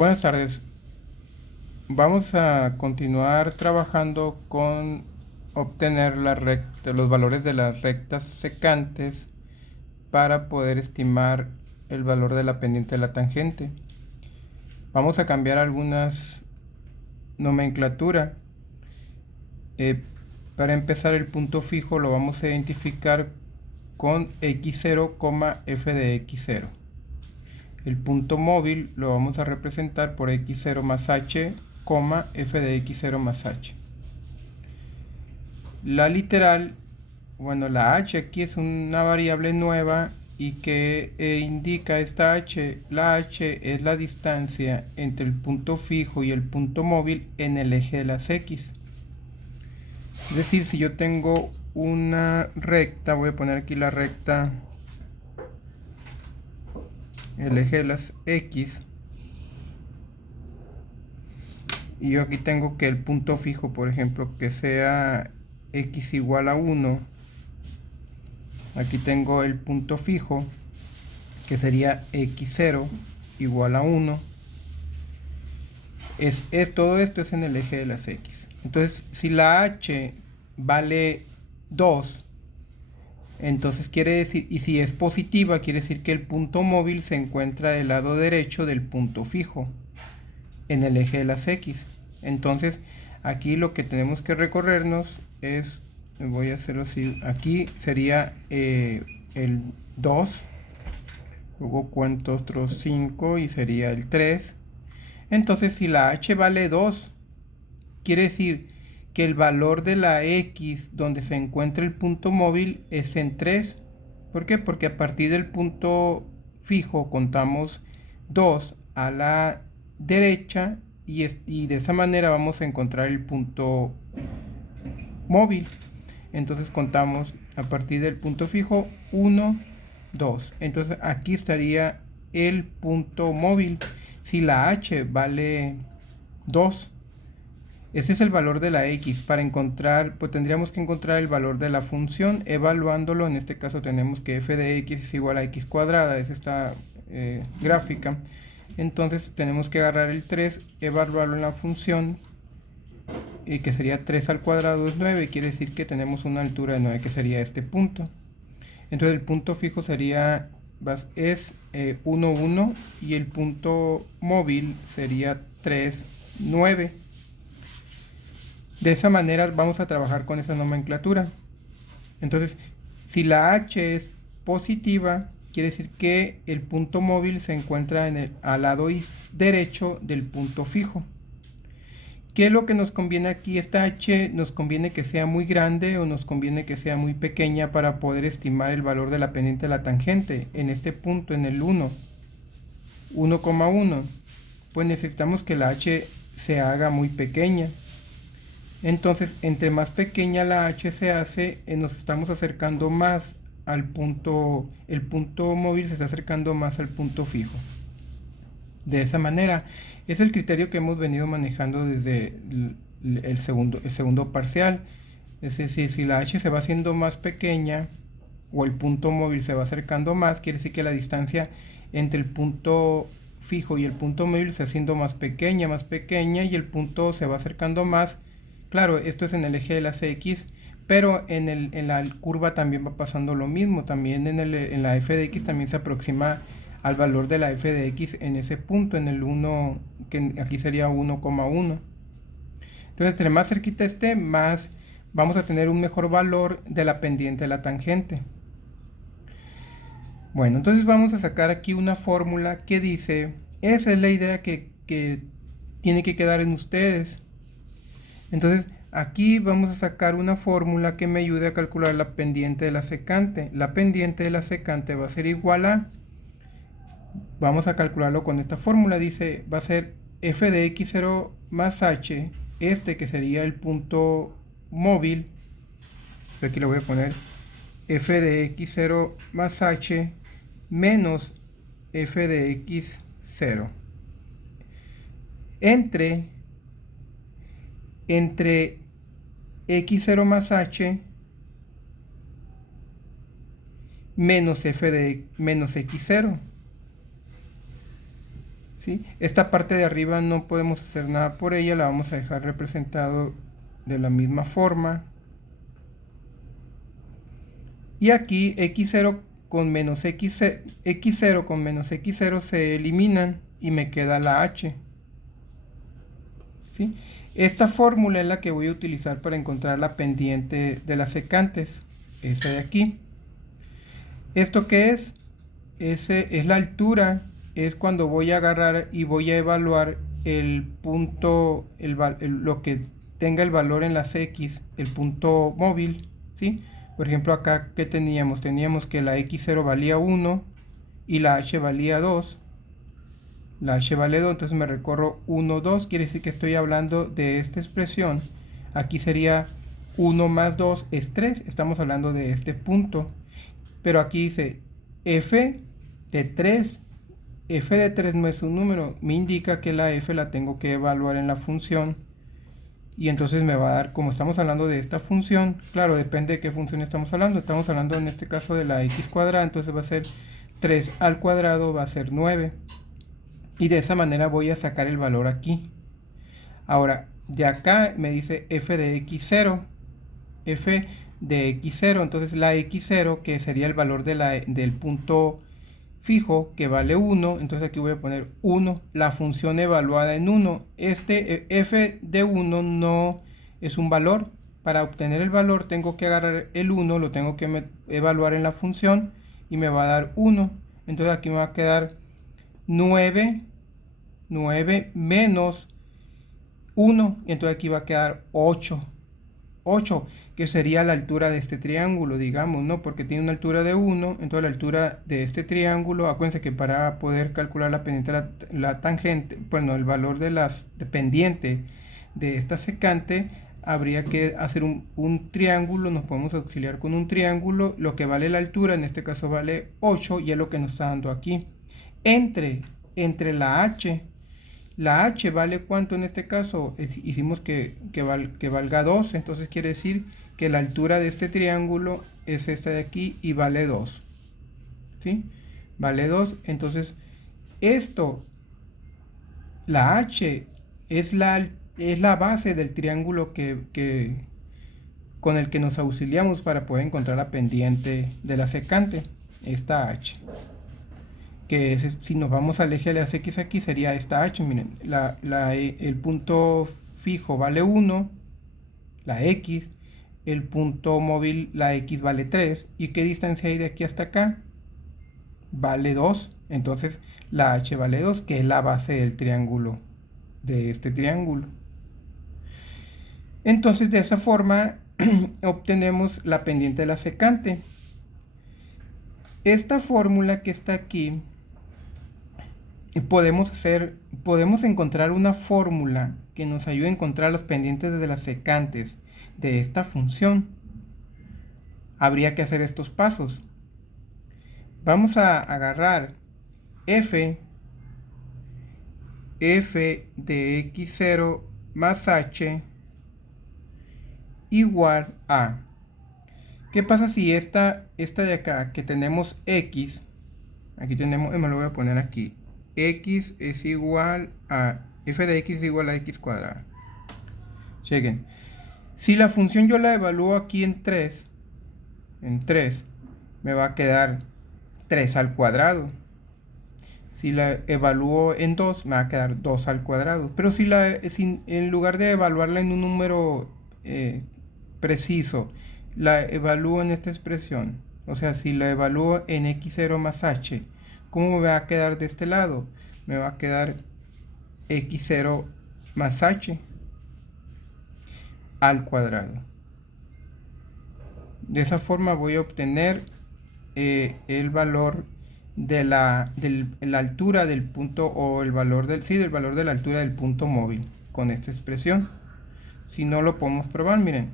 Buenas tardes. Vamos a continuar trabajando con obtener los valores de las rectas secantes para poder estimar el valor de la pendiente de la tangente. Vamos a cambiar algunas nomenclatura. Eh, para empezar, el punto fijo lo vamos a identificar con x0, f de x0. El punto móvil lo vamos a representar por x0 más h, f de x0 más h. La literal, bueno, la h aquí es una variable nueva y que indica esta h. La h es la distancia entre el punto fijo y el punto móvil en el eje de las x. Es decir, si yo tengo una recta, voy a poner aquí la recta, el eje de las x, y yo aquí tengo que el punto fijo, por ejemplo, que sea x igual a 1. Aquí tengo el punto fijo, que sería x0 igual a 1. Todo esto es en el eje de las x. Entonces, si la h vale 2, entonces quiere decir, y si es positiva, quiere decir que el punto móvil se encuentra del lado derecho del punto fijo, en el eje de las x. Entonces, aquí lo que tenemos que recorrernos es, voy a hacerlo así, aquí sería el 2, luego cuento otros 5 y sería el 3. Entonces, si la h vale 2, quiere decir que el valor de la x donde se encuentra el punto móvil es en 3. ¿Por qué? Porque a partir del punto fijo contamos 2 a la derecha y de esa manera vamos a encontrar el punto móvil. Entonces contamos a partir del punto fijo 1, 2. Entonces aquí estaría el punto móvil. Si la h vale 2, ese es el valor de la x. Para encontrar, pues tendríamos que encontrar el valor de la función evaluándolo. En este caso tenemos que f de x es igual a x cuadrada, es esta gráfica. Entonces tenemos que agarrar el 3, evaluarlo en la función, que sería 3 al cuadrado es 9, quiere decir que tenemos una altura de 9, que sería este punto. Entonces el punto fijo sería, es 1, 1, y el punto móvil sería 3, 9. De esa manera vamos a trabajar con esa nomenclatura. Entonces, si la h es positiva, quiere decir que el punto móvil se encuentra al lado derecho del punto fijo. ¿Qué es lo que nos conviene aquí? Esta h nos conviene que sea muy grande o nos conviene que sea muy pequeña para poder estimar el valor de la pendiente de la tangente. En este punto, en el 1, 1,1, pues necesitamos que la h se haga muy pequeña. Entonces, entre más pequeña la h se hace, nos estamos acercando más al punto, el punto móvil se está acercando más al punto fijo. De esa manera, es el criterio que hemos venido manejando desde el segundo parcial. Es decir, si la h se va haciendo más pequeña o el punto móvil se va acercando más, quiere decir que la distancia entre el punto fijo y el punto móvil se va haciendo más pequeña y el punto se va acercando más. Claro, esto es en el eje de las x, pero en la curva también va pasando lo mismo. También en la f de x también se aproxima al valor de la f de x en ese punto, en el 1, que aquí sería 1,1. Entonces, entre más cerquita esté, más vamos a tener un mejor valor de la pendiente de la tangente. Bueno, entonces vamos a sacar aquí una fórmula que dice, esa es la idea que tiene que quedar en ustedes. Entonces, aquí vamos a sacar una fórmula que me ayude a calcular la pendiente de la secante. La pendiente de la secante va a ser igual a, vamos a calcularlo con esta fórmula, dice, va a ser f de x0 más h, este que sería el punto móvil, aquí lo voy a poner, f de x0 más h menos f de x0 entre x0 más h menos f de menos x0. ¿sí? Esta parte de arriba no podemos hacer nada por ella, la vamos a dejar representado de la misma forma. Y aquí x0 con menos x0 con menos x0 se eliminan y me queda la h. ¿Sí? Esta fórmula es la que voy a utilizar para encontrar la pendiente de las secantes. Esta de aquí. ¿Esto qué es? Ese es la altura. Es cuando voy a agarrar y voy a evaluar el punto, lo que tenga el valor en las x, el punto móvil, ¿sí? Por ejemplo, acá, ¿qué teníamos? Teníamos que la x0 valía 1 y la h valía 2. La h vale 2, entonces me recorro 1, 2, quiere decir que estoy hablando de esta expresión. Aquí sería 1 más 2 es 3, estamos hablando de este punto. Pero aquí dice f de 3. F de 3 no es un número, me indica que la f la tengo que evaluar en la función. Y entonces me va a dar, como estamos hablando de esta función, claro, depende de qué función estamos hablando. Estamos hablando en este caso de la x cuadrada, entonces va a ser 3 al cuadrado, va a ser 9. Y de esa manera voy a sacar el valor aquí. Ahora, de acá me dice f de x0. F de x0, entonces la x0, que sería el valor del punto fijo, que vale 1. Entonces aquí voy a poner 1. La función evaluada en 1. Este f de 1 no es un valor. Para obtener el valor tengo que agarrar el 1, lo tengo que evaluar en la función y me va a dar 1. Entonces aquí me va a quedar 9 menos 1, y entonces aquí va a quedar 8, que sería la altura de este triángulo, digamos, ¿no? Porque tiene una altura de 1, entonces la altura de este triángulo, acuérdense que para poder calcular la pendiente, la tangente, bueno, el valor de las pendiente de esta secante, habría que hacer un triángulo, nos podemos auxiliar con un triángulo, lo que vale la altura, en este caso vale 8, y es lo que nos está dando aquí. Entre la h. La h vale cuánto en este caso, hicimos que valga 2, entonces quiere decir que la altura de este triángulo es esta de aquí y vale 2. ¿Sí? Vale 2, entonces esto, la h es la base del triángulo con el que nos auxiliamos para poder encontrar la pendiente de la secante, esta h. Que si nos vamos al eje de las x aquí sería esta h, miren, el punto fijo vale 1, la x, el punto móvil, la x vale 3, ¿y qué distancia hay de aquí hasta acá? Vale 2, entonces la h vale 2, que es la base del triángulo, de este triángulo. Entonces de esa forma obtenemos la pendiente de la secante. Esta fórmula que está aquí, podemos encontrar una fórmula que nos ayude a encontrar las pendientes de las secantes de esta función. Habría que hacer estos pasos. Vamos a agarrar f de x0 más h igual a... ¿Qué pasa si esta de acá, que tenemos x, aquí tenemos, me lo voy a poner aquí, x es igual a, f de x es igual a x cuadrada. Chequen, si la función yo la evalúo aquí en 3, me va a quedar 3 al cuadrado. Si la evalúo en 2, me va a quedar 2 al cuadrado. Pero si en lugar de evaluarla en un número preciso, la evalúo en esta expresión, o sea, si la evalúo en x0 más h, ¿cómo me va a quedar de este lado? Me va a quedar x0 más h al cuadrado. De esa forma voy a obtener el valor de la altura del punto, o el valor del valor de la altura del punto móvil con esta expresión. Si no, lo podemos probar, miren,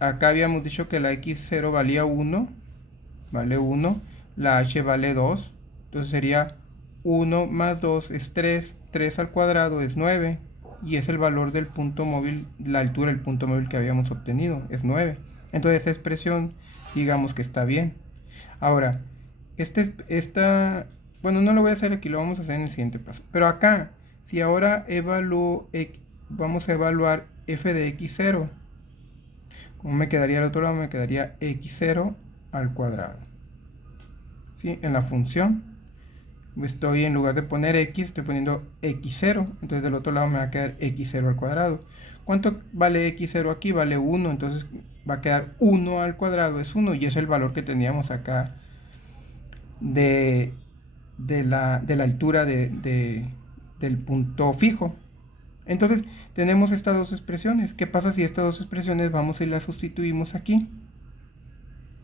acá habíamos dicho que la x0 valía 1, vale 1, la h vale 2, entonces sería 1 más 2 es 3, 3 al cuadrado es 9, y es el valor del punto móvil, la altura del punto móvil que habíamos obtenido, es 9. Entonces esta expresión, digamos que está bien. Ahora, esta bueno, no lo voy a hacer aquí, lo vamos a hacer en el siguiente paso. Pero acá, si ahora vamos a evaluar f de x0, ¿cómo me quedaría al otro lado? Me quedaría x0 al cuadrado. ¿Sí? En la función, en lugar de poner x, estoy poniendo x0. Entonces del otro lado me va a quedar x0 al cuadrado. ¿Cuánto vale x0 aquí? Vale 1. Entonces va a quedar 1 al cuadrado, es 1. Y es el valor que teníamos acá de la altura del punto fijo. Entonces tenemos estas dos expresiones. ¿Qué pasa si estas dos expresiones vamos y las sustituimos aquí?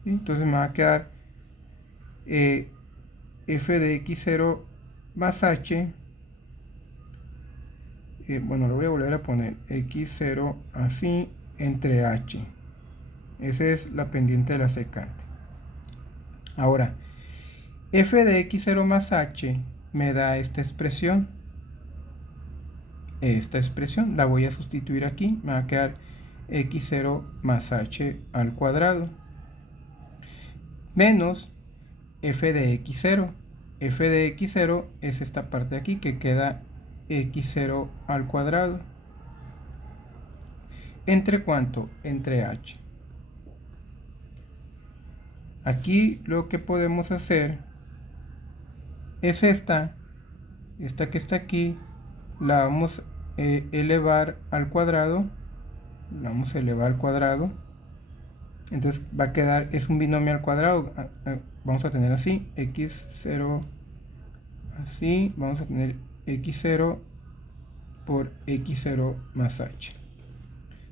¿Sí? Entonces me va a quedar f de x0 más h. Bueno, lo voy a volver a poner x0 así entre h. Esa es la pendiente de la secante. Ahora, f de x0 más h me da esta expresión. Esta expresión la voy a sustituir aquí. Me va a quedar x0 más h al cuadrado. Menos f de x0. F de x0 es esta parte de aquí que queda x0 al cuadrado. ¿Entre cuánto? Entre h. Aquí lo que podemos hacer es esta que está aquí, la vamos a elevar al cuadrado. La vamos a elevar al cuadrado. Entonces va a quedar, es un binomio al cuadrado. Vamos a tener así, x0 así, vamos a tener x0 por x0 más h.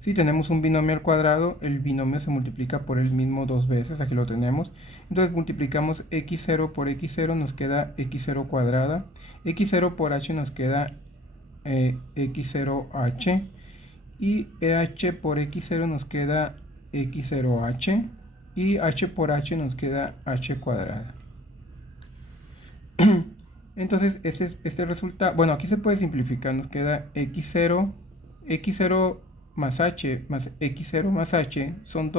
Si tenemos un binomio al cuadrado, el binomio se multiplica por el mismo dos veces, aquí lo tenemos. Entonces multiplicamos x0 por x0, nos queda x0 cuadrada. x0 por h nos queda x0h. Y h por x0 nos queda x0h. Y h por h nos queda h cuadrada. Entonces este resultado, bueno, aquí se puede simplificar, nos queda x0 más h más x0 más h son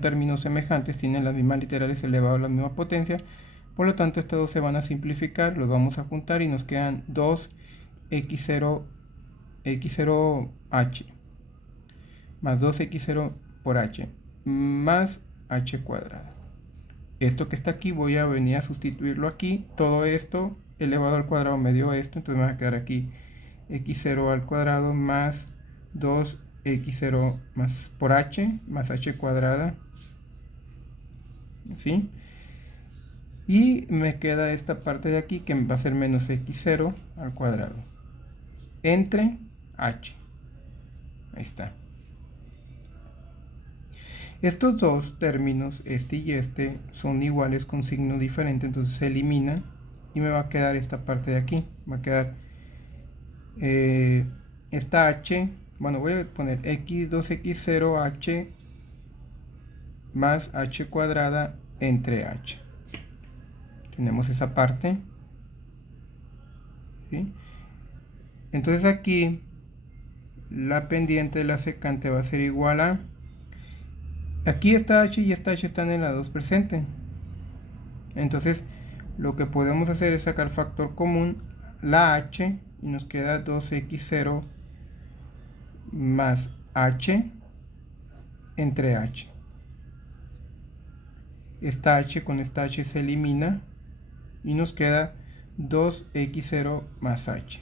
términos semejantes, tienen las mismas literales elevadas a la misma potencia, por lo tanto estos dos se van a simplificar, los vamos a juntar y nos quedan 2x0h más 2x0 por h más h cuadrada. Esto que está aquí voy a venir a sustituirlo aquí, todo esto elevado al cuadrado me dio esto, entonces me va a quedar aquí x0 al cuadrado más 2x0 más por h más h cuadrada, ¿sí? Y me queda esta parte de aquí que va a ser menos x0 al cuadrado entre h. Ahí está. Estos dos términos, este y este, son iguales con signo diferente, entonces se eliminan y me va a quedar esta parte de aquí. Va a quedar esta h, bueno, voy a poner x2x0h más h cuadrada entre h. Tenemos esa parte, ¿sí? Entonces aquí la pendiente de la secante va a ser igual a, aquí esta h y esta h están en la 2 presente, entonces lo que podemos hacer es sacar factor común, la h, y nos queda 2x0 más h entre h. Esta h con esta h se elimina y nos queda 2x0 más h.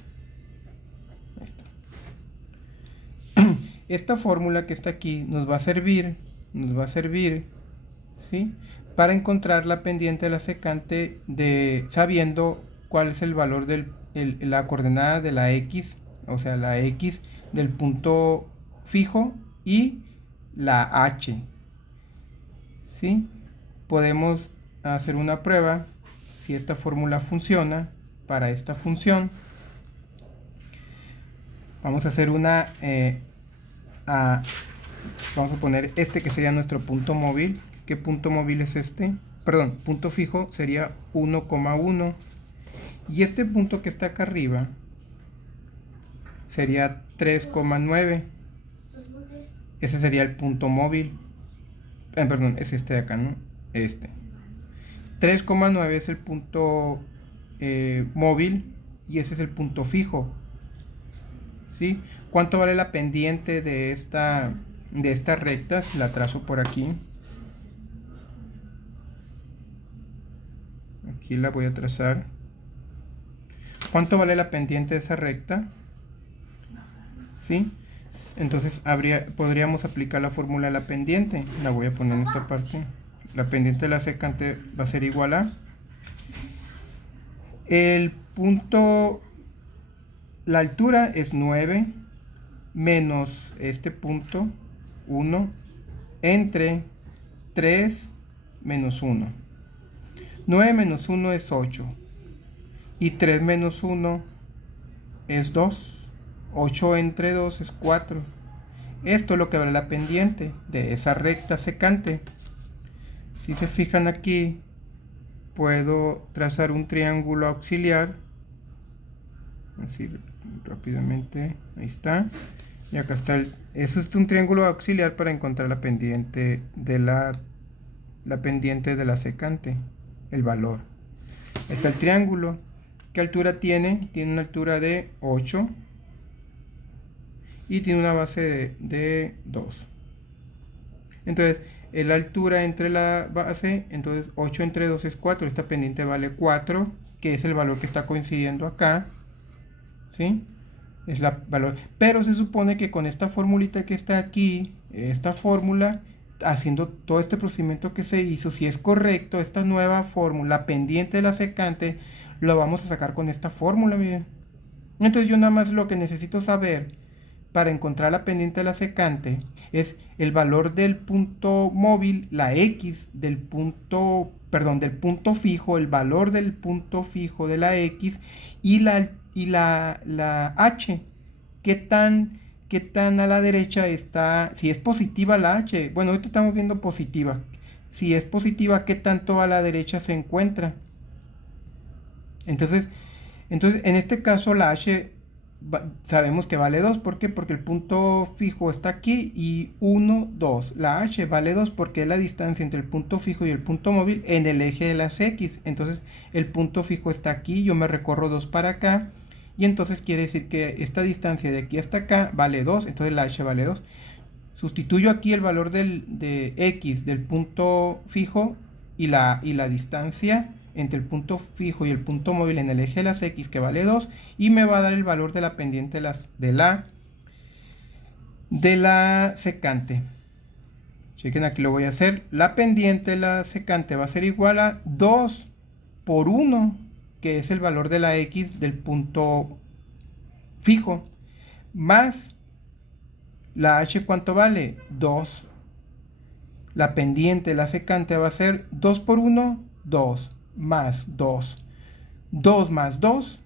Esta fórmula que está aquí nos va a servir, ¿sí?, para encontrar la pendiente de la secante sabiendo cuál es el valor de la coordenada de la x, o sea, la x del punto fijo y la h, ¿sí? Podemos hacer una prueba si esta fórmula funciona para esta función. Vamos a hacer vamos a poner este que sería nuestro punto móvil. ¿Qué punto móvil es este? Perdón, punto fijo sería 1,1. Y este punto que está acá arriba sería 3,9. Ese sería el punto móvil. Perdón, es este de acá, ¿no? Este. 3,9 es el punto móvil y ese es el punto fijo. ¿Sí? ¿Cuánto vale la pendiente de esta recta? Si la trazo por aquí. Aquí la voy a trazar. ¿Cuánto vale la pendiente de esa recta? ¿Sí? Entonces podríamos aplicar la fórmula de la pendiente. La voy a poner en esta parte. La pendiente de la secante va a ser igual a el punto, la altura es 9 menos este punto 1 entre 3 menos 1. 9 menos 1 es 8 y 3 menos 1 es 2. 8 entre 2 es 4. Esto es lo que vale la pendiente de esa recta secante. Si se fijan aquí, puedo trazar un triángulo auxiliar. Así rápidamente, ahí está. Y acá está eso es un triángulo auxiliar para encontrar la pendiente de la pendiente de la secante, el valor. Ahí está el triángulo. ¿Qué altura tiene? Tiene una altura de 8 y tiene una base de 2. Entonces, la altura entre la base, entonces 8 entre 2 es 4. Esta pendiente vale 4, que es el valor que está coincidiendo acá. ¿Sí? Es la valor. Pero se supone que con esta formulita que está aquí, esta fórmula, haciendo todo este procedimiento que se hizo, si es correcto, esta nueva fórmula, pendiente de la secante, lo vamos a sacar con esta fórmula, miren. Entonces yo nada más lo que necesito saber para encontrar la pendiente de la secante es el valor del punto móvil, la X del punto, perdón, del punto fijo, el valor del punto fijo de la X y la H. ¿Qué tan a la derecha está? Si es positiva la H, bueno, ahorita estamos viendo positiva. Si es positiva, ¿qué tanto a la derecha se encuentra? Entonces en este caso la H sabemos que vale 2. ¿Por qué? Porque el punto fijo está aquí y 1, 2. La H vale 2 porque es la distancia entre el punto fijo y el punto móvil en el eje de las X. Entonces el punto fijo está aquí, yo me recorro 2 para acá. Y entonces quiere decir que esta distancia de aquí hasta acá vale 2. Entonces la H vale 2. Sustituyo aquí el valor de X del punto fijo y la distancia entre el punto fijo y el punto móvil en el eje de las X, que vale 2, y me va a dar el valor de la pendiente de la secante. Chequen, aquí lo voy a hacer. La pendiente de la secante va a ser igual a 2 por 1, que es el valor de la X del punto fijo, más la H, ¿cuánto vale? 2. La pendiente de la secante va a ser 2 por 1, 2, más 2. 2 más 2,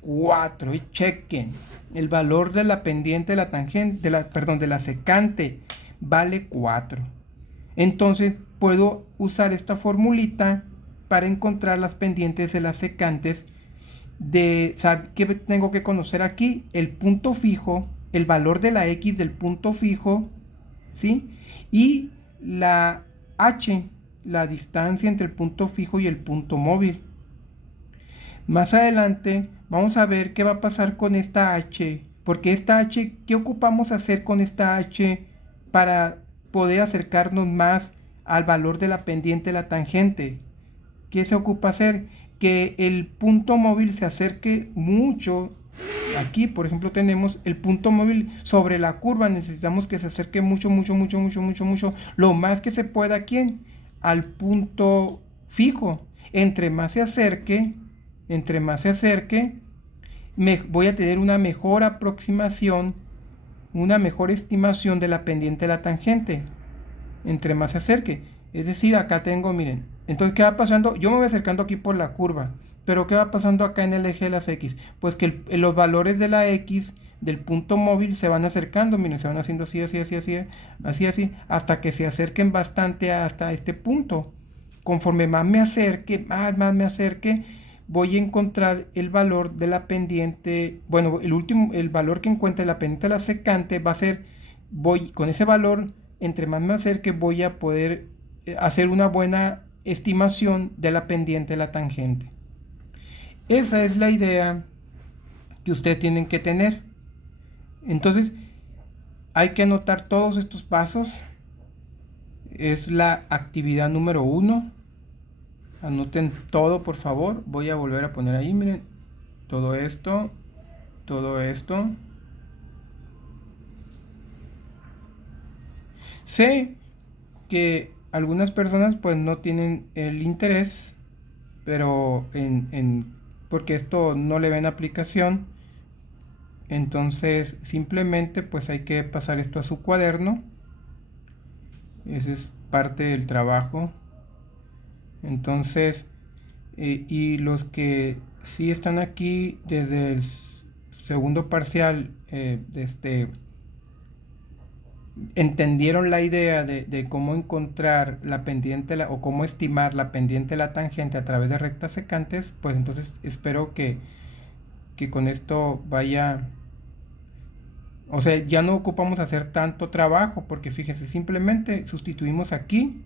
4. Y chequen, el valor de la pendiente de la tangente, de la secante, vale 4. Entonces puedo usar esta formulita para encontrar las pendientes de las secantes. ¿Qué tengo que conocer aquí? El punto fijo, el valor de la X del punto fijo, ¿sí? Y la H, la distancia entre el punto fijo y el punto móvil. Más adelante vamos a ver qué va a pasar con esta H, porque esta H, ¿qué ocupamos hacer con esta H para poder acercarnos más al valor de la pendiente de la tangente? ¿Qué se ocupa hacer? Que el punto móvil se acerque mucho. Aquí, por ejemplo, tenemos el punto móvil sobre la curva. Necesitamos que se acerque mucho, lo más que se pueda, ¿a quién? Al punto fijo. Entre más se acerque, voy a tener una mejor aproximación, una mejor estimación de la pendiente de la tangente. Entre más se acerque. Es decir, acá tengo, miren. Entonces, ¿qué va pasando? Yo me voy acercando aquí por la curva. Pero ¿qué va pasando acá en el eje de las X? Pues que los valores de la X del punto móvil se van acercando. Miren, se van haciendo así, hasta que se acerquen bastante hasta este punto. Conforme más me acerque, voy a encontrar el valor de la pendiente. Bueno, el valor que encuentre la pendiente de la secante va a ser, con ese valor, entre más me acerque, voy a poder hacer una buena estimación de la pendiente de la tangente. Esa es la idea que ustedes tienen que tener. Entonces, hay que anotar todos estos pasos. Es la actividad número 1. Anoten todo, por favor. Voy a volver a poner ahí, miren. Todo esto. Todo esto. Sé que algunas personas pues no tienen el interés, pero porque esto no le ven aplicación, entonces simplemente pues hay que pasar esto a su cuaderno. Ese es parte del trabajo. Entonces, y los que sí están aquí desde el segundo parcial, entendieron la idea de cómo encontrar la pendiente o cómo estimar la pendiente de la tangente a través de rectas secantes, pues entonces espero que con esto vaya, o sea, ya no ocupamos hacer tanto trabajo, porque fíjese, simplemente sustituimos aquí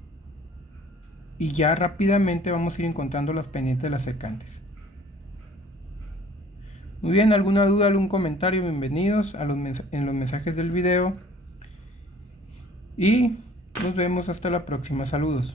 y ya rápidamente vamos a ir encontrando las pendientes de las secantes. Muy bien, ¿alguna duda, algún comentario? Bienvenidos en los mensajes del video y nos vemos hasta la próxima. Saludos.